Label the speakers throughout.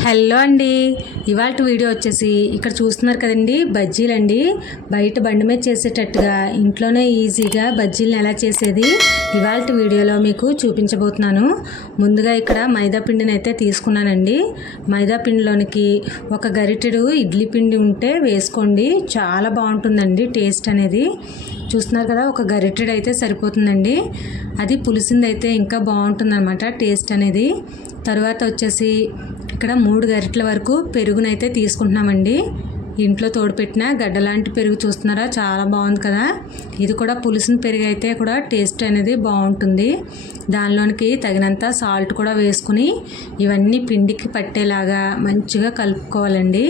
Speaker 1: Hello అండి. ఇవాళ video వచ్చేసి ఇక్కడ చూస్తున్నారు కదండి బజ్జీలు అండి బయట బండి మీద చేసేటట్టుగా ఇంట్లోనే ఈజీగా బజ్జీలను ఎలా చేసేది ఇవాళ వీడియోలో మీకు చూపించబోతున్నాను. ముందుగా ఇక్కడ మైదా పిండిని అయితే తీసుకున్నానండి. మైదా పిండిలోనికి ఒక గరిటెడు ఇడ్లీ పిండి ఉంటే వేసుకోండి. చాలా బాగుంటుందండి టేస్ట్ అనేది. చూస్తున్నారు కదా ఒక గరిటెడ్ అయితే సరిపోతుందండి. అది పులిసింది అయితే ఇంకా బాగుంటుంది టేస్ట్ అనేది. తర్వాత వచ్చేసి ఇక్కడ మూడు గరిటల వరకు పెరుగునైతే తీసుకుంటున్నామండి. ఇంట్లో తోడుపెట్టిన గడ్డ లాంటి పెరుగు చూస్తున్నారా? చాలా బాగుంది కదా. ఇది కూడా పులిసిన పెరుగు అయితే కూడా టేస్ట్ అనేది బాగుంటుంది. దానిలోనికి తగినంత సాల్ట్ కూడా వేసుకుని ఇవన్నీ పిండికి పట్టేలాగా మంచిగా కలుపుకోవాలండి.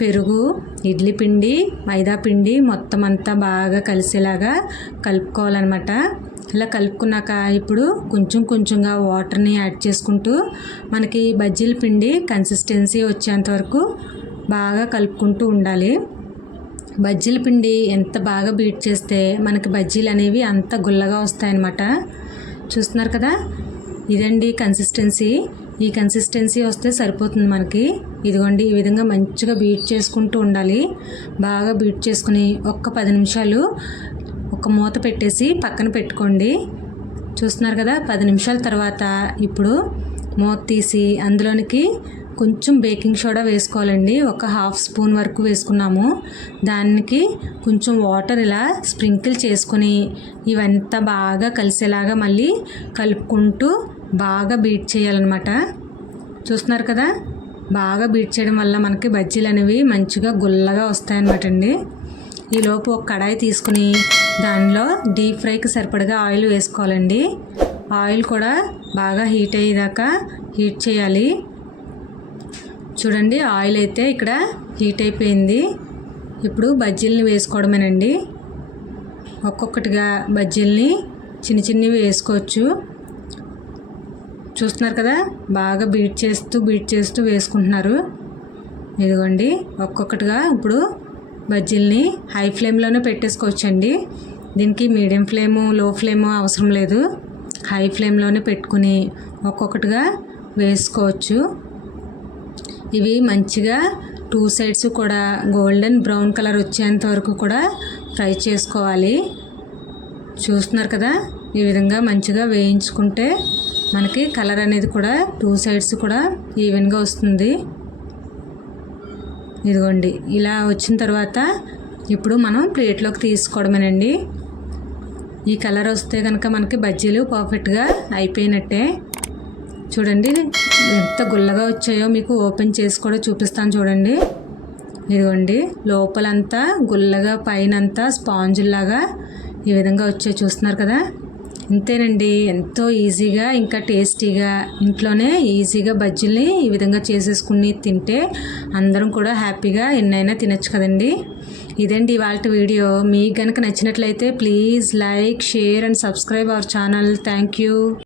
Speaker 1: పెరుగు ఇడ్లీ పిండి మైదా పిండి మొత్తం అంతా బాగా కలిసేలాగా కలుపుకోవాలన్నమాట. ఇలా కలుపుకున్నాక ఇప్పుడు కొంచెం కొంచెంగా వాటర్ని యాడ్ చేసుకుంటూ మనకి బజ్జీల పిండి కన్సిస్టెన్సీ వచ్చేంత వరకు బాగా కలుపుకుంటూ ఉండాలి. బజ్జీల పిండి ఎంత బాగా బీట్ చేస్తే మనకి బజ్జీలు అనేవి అంత గుల్లగా వస్తాయన్నమాట. చూస్తున్నారు కదా? ఇదండి కన్సిస్టెన్సీ ఈ కన్సిస్టెన్సీ వస్తే సరిపోతుంది మనకి. ఇదిగోండి ఈ విధంగా మంచిగా బీట్ చేసుకుంటూ ఉండాలి. బాగా బీట్ చేసుకుని ఒక్క పది నిమిషాలు ఒక మూత పెట్టేసి పక్కన పెట్టుకోండి. చూస్తున్నారు కదా పది నిమిషాల తర్వాత ఇప్పుడు మూత తీసి అందులోనికి కొంచెం బేకింగ్ సోడా వేసుకోవాలండి. ఒక హాఫ్ స్పూన్ వరకు వేసుకున్నాము. దానికి కొంచెం వాటర్ ఇలా స్ప్రింకిల్ చేసుకొని ఇవంతా బాగా కలిసేలాగా మళ్ళీ కలుపుకుంటూ బాగా బీట్ చేయాలన్నమాట. చూస్తున్నారు కదా బాగా బీట్ చేయడం వల్ల మనకి బజ్జీలు అనేవి మంచిగా గుల్లగా వస్తాయన్నమాట అండి. ఈలోపు ఒక కడాయి తీసుకుని దానిలో డీప్ ఫ్రైకి సరిపడగా ఆయిల్ వేసుకోవాలండి. ఆయిల్ కూడా బాగా హీట్ అయ్యేదాకా హీట్ చేయాలి. చూడండి ఆయిల్ అయితే ఇక్కడ హీట్ అయిపోయింది. ఇప్పుడు బజ్జీలని వేసుకోవడమేనండి. ఒక్కొక్కటిగా బజ్జీల్ని చిన్న చిన్నవి వేసుకోవచ్చు. చూస్తున్నారు కదా బాగా బీట్ చేస్తూ బీట్ చేస్తూ వేసుకుంటున్నారు. ఇదిగోండి ఒక్కొక్కటిగా ఇప్పుడు బజ్జీల్ని హై ఫ్లేమ్లోనే పెట్టేసుకోవచ్చండి. దీనికి మీడియం ఫ్లేము లో ఫ్లేము అవసరం లేదు. హై ఫ్లేమ్లోనే పెట్టుకుని ఒక్కొక్కటిగా వేసుకోవచ్చు. ఇవి మంచిగా టూ సైడ్స్ కూడా గోల్డెన్ బ్రౌన్ కలర్ వచ్చేంత వరకు కూడా ఫ్రై చేసుకోవాలి. చూస్తున్నారు కదా ఈ విధంగా మంచిగా వేయించుకుంటే మనకి కలర్ అనేది కూడా టూ సైడ్స్ కూడా ఈవెన్గా వస్తుంది. ఇదిగోండి ఇలా వచ్చిన తర్వాత ఇప్పుడు మనం ప్లేట్లోకి తీసుకోవడమేనండి. ఈ కలర్ వస్తే కనుక మనకి బజ్జీలు పర్ఫెక్ట్గా అయిపోయినట్టే. చూడండి ఎంత గుల్లగా వచ్చాయో మీకు ఓపెన్ చేసి కూడా చూపిస్తాను చూడండి. ఇదిగోండి లోపలంతా గుల్లగా పైనంతా స్పాంజుల్లాగా ఈ విధంగా వచ్చాయి చూస్తున్నారు కదా. ఇంతేనండి. ఎంతో ఈజీగా ఇంకా టేస్టీగా ఇంట్లోనే ఈజీగా బజ్జీల్ని ఈ విధంగా చేసేసుకుని తింటే అందరం కూడా హ్యాపీగా ఎన్నైనా తినచ్చు కదండి. ఇదండి ఇవాళ వీడియో? మీకు కనుక నచ్చినట్లయితే please like share and subscribe our channel. Thank you.